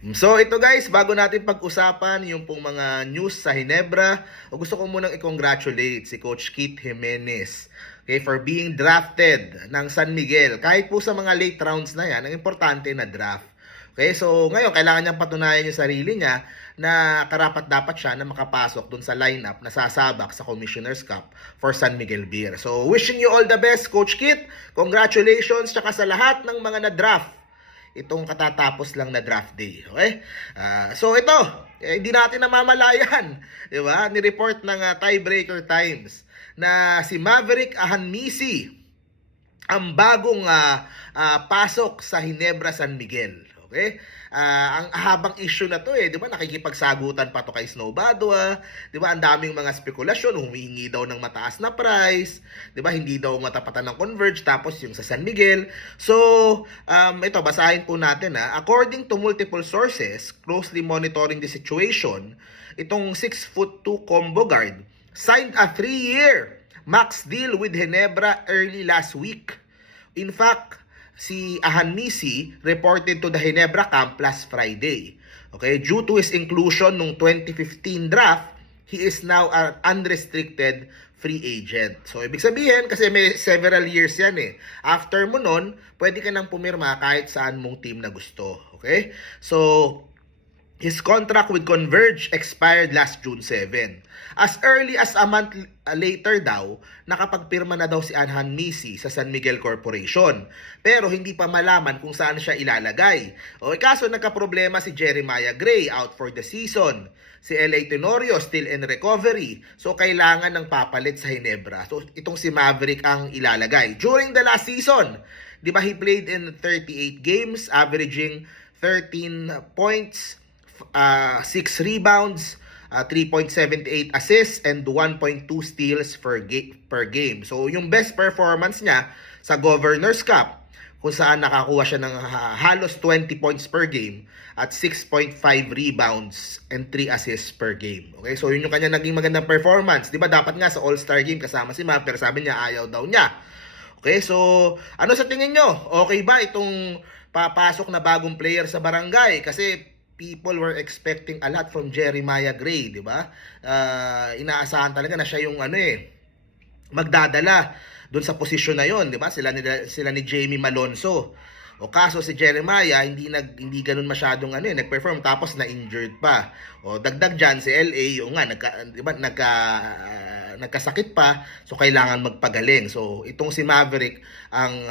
So ito guys, bago natin pag-usapan yung pong mga news sa Hinebra, gusto ko munang i-congratulate si Coach Keith Jimenez, okay, for being drafted ng San Miguel. Kahit po sa mga late rounds na yan, ang importante na draft. Okay, so ngayon kailangan niyang patunayan yung sarili niya na karapat-dapat siya na makapasok dun sa lineup na sasabak sa Commissioner's Cup for San Miguel Beer. So wishing you all the best, Coach Keith. Congratulations tsaka sa lahat ng mga na-draft itong katatapos lang na draft day. Okay? So ito, hindi natin namamalayan, di ba? Ni-report ng Tiebreaker Times na si Maverick Ahanmisi ang bagong pasok sa Hinebra San Miguel. Okay? Ang habang issue na to di ba? Nakikipagsagutan pa to kay Snow Badua, di ba? Ang daming mga spekulasyon, humihingi daw ng mataas na price, di ba? Hindi daw matapatan ng Converge, tapos yung sa San Miguel. So, ito, basahin po natin According to multiple sources, closely monitoring the situation, itong 6'2" combo guard signed a 3-year max deal with Hinebra early last week. In fact, si Ahanmisi reported to the Hinebra camp last Friday. Okay, due to his inclusion nung 2015 draft, he is now an unrestricted free agent. So, ibig sabihin, kasi may several years yan After mo nun, pwede ka nang pumirma kahit saan mong team na gusto. Okay? So, his contract with Converge expired last June 7. As early as a month later daw, nakapagpirma na daw si Ahanmisi sa San Miguel Corporation. Pero hindi pa malaman kung saan siya ilalagay. Kaso nagkaproblema si Jeremiah Gray, out for the season. Si L.A. Tenorio still in recovery. So kailangan ng papalit sa Hinebra. So itong si Maverick ang ilalagay. During the last season, di ba he played in 38 games, averaging 13 points, 6 rebounds, 3.78 assists, and 1.2 steals per game. So, yung best performance niya sa Governor's Cup, kung saan nakakuha siya ng halos 20 points per game at 6.5 rebounds and 3 assists per game. Okay, so yun yung kanya naging magandang performance. Di ba dapat nga sa All-Star game kasama si Mav, pero sabi niya ayaw daw niya. Okay, so ano sa tingin nyo? Okay ba itong papasok na bagong player sa barangay? Kasi people were expecting a lot from Jeremiah Gray, di ba? Inaasahan talaga na siya yung magdadala doon sa posisyon na yon, di ba? Sila ni Jamie Malonzo. Kaso si Jeremiah hindi ganoon masyadong nag-perform, tapos na-injured pa. Dagdag diyan si LA yung di ba, nagkasakit pa, so kailangan magpagaling. So itong si Maverick ang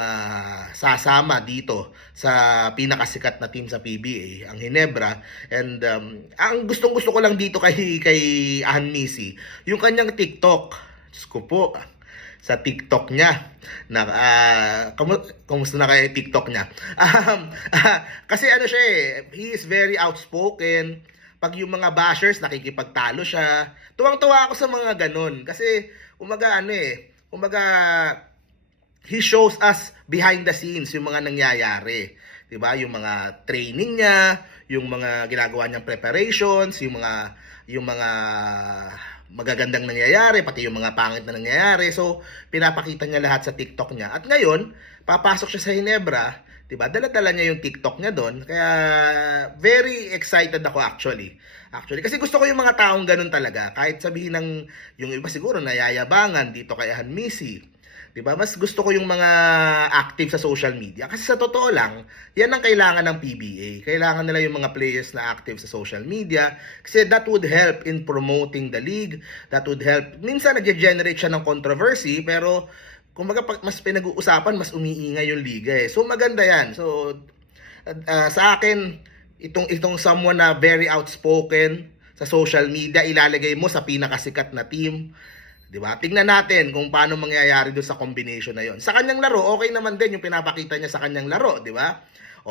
sasama dito sa pinakasikat na team sa PBA, ang Hinebra. And ang gustong-gusto ko lang dito kay Ahanmisi, yung kanyang TikTok. Diyos ko po, sa TikTok niya. Kumusta na kaya TikTok niya? Kasi siya he is very outspoken. Pag yung mga bashers nakikipagtalo siya. Tuwang-tuwa ako sa mga ganun. Kasi umaga he shows us behind the scenes yung mga nangyayari. 'Di ba? Yung mga training niya, yung mga ginagawa niyang preparations, yung mga magagandang nangyayari, pati yung mga pangit na nangyayari. So, pinapakita niya lahat sa TikTok niya. At ngayon, papasok siya sa Hinebra, 'di ba? Dala-dala niya yung TikTok niya doon. Kaya very excited ako actually. Kasi gusto ko yung mga taong ganun talaga. Kahit sabihin ng yung iba siguro nayayabangan dito kay Ahanmisi. 'Di ba? Mas gusto ko yung mga active sa social media. Kasi sa totoo lang, yan ang kailangan ng PBA. Kailangan nila yung mga players na active sa social media. Kasi that would help in promoting the league. That would help. Minsan nag-generate siya ng controversy, pero kumbaga mas pinag-uusapan, mas umiingay yung liga So maganda yan. So sa akin, itong someone na very outspoken sa social media, ilalagay mo sa pinakasikat na team. 'Di ba? Tingnan natin kung paano mangyayari doon sa combination na 'yon. Sa kanyang laro, okay naman din yung pinapakita niya sa kanyang laro, 'di ba?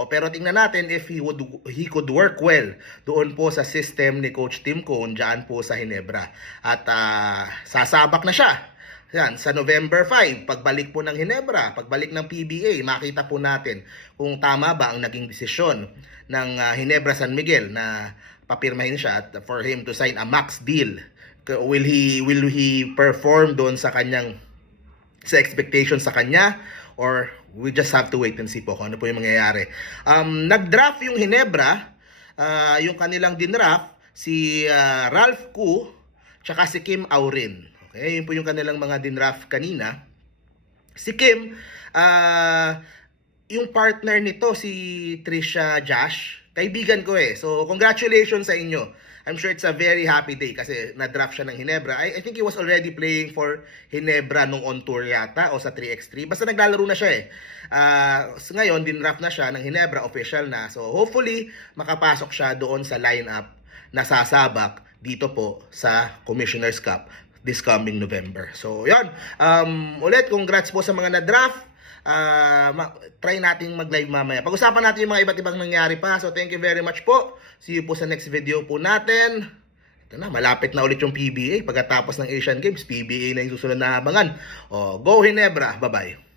Pero tingnan natin if he could work well doon po sa system ni Coach Tim Cone diyan po sa Hinebra. At sasabak na siya. Yan, sa November 5, pagbalik po ng Hinebra, pagbalik ng PBA, makita po natin kung tama ba ang naging desisyon ng Hinebra San Miguel na papirmahin siya at for him to sign a max deal. Will he perform doon sa expectation sa kanya, or we just have to wait and see po kung ano po yung mangyayari. Nag-draft yung Hinebra yung kanilang dinraft, si Ralph Koo, tsaka si Kim Aurin. Okay, yun po yung kanilang mga dinraft kanina. Si Kim, yung partner nito, si Trisha Josh, kaibigan ko eh. So, congratulations sa inyo. I'm sure it's a very happy day kasi na-draft siya ng Ginebra. I think he was already playing for Ginebra nung on tour yata o sa 3x3. Basta naglalaro na siya eh. So ngayon, dinraft na siya ng Ginebra, official na. So hopefully, makapasok siya doon sa lineup na sasabak dito po sa Commissioner's Cup this coming November. So yun, ulit congrats po sa mga na-draft. Try nating mag-live mamaya. Pag-usapan natin yung mga iba't ibang nangyari pa. So thank you very much po. See you po sa next video po natin. Ito na, malapit na ulit yung PBA. Pagkatapos ng Asian Games, PBA na yung susunod na abangan. Go Ginebra! Bye-bye!